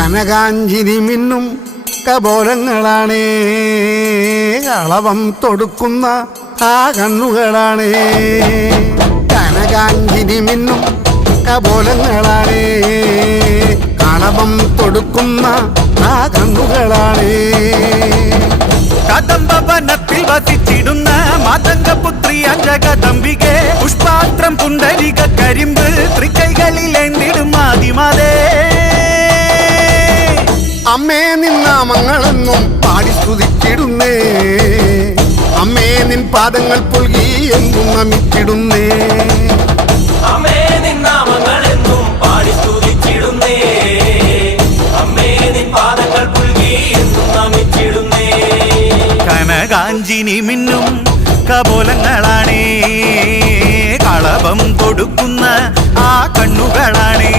കനകാഞ്ചിരി മിന്നും കപോലങ്ങളാണേ, കളവം തൊടുക്കുന്ന ആ കണ്ണുകളാണേ. കനകാഞ്ചിരി മിന്നും കപോലങ്ങളാണേ, കളവം തൊടുക്കുന്ന ആ കണ്ണുകളാണേ. കദംബവനത്തിൽ വസിച്ചിടുന്ന മാതംഗപുത്രി അഞ്ജകദംബികെ, പുഷ്പാത്രം പുണ്ടരിക കരിമ്പ് തൃക്കൈകളിലേന്തിടും ആദിമാതേ. അമ്മേ നിന്നാമങ്ങളെന്നും പാടി സ്തുതിച്ചിടുന്നേ, അമ്മേ നിൻ പാദങ്ങൾ പുൽകി എന്നും നമിച്ചിടുന്നേ. അമ്മേ നിന്നാമങ്ങളെന്നും പാടി സ്തുതിച്ചിടുന്നേ, അമ്മേ നിൻ പാദങ്ങൾ പുൽകി എന്നും നമിച്ചിടുന്നേ. കനകാഞ്ചിനി മിന്നും കപോലങ്ങളാണേ, കളഭം തൊടുക്കുന്ന ആ കണ്ണുകളാണേ.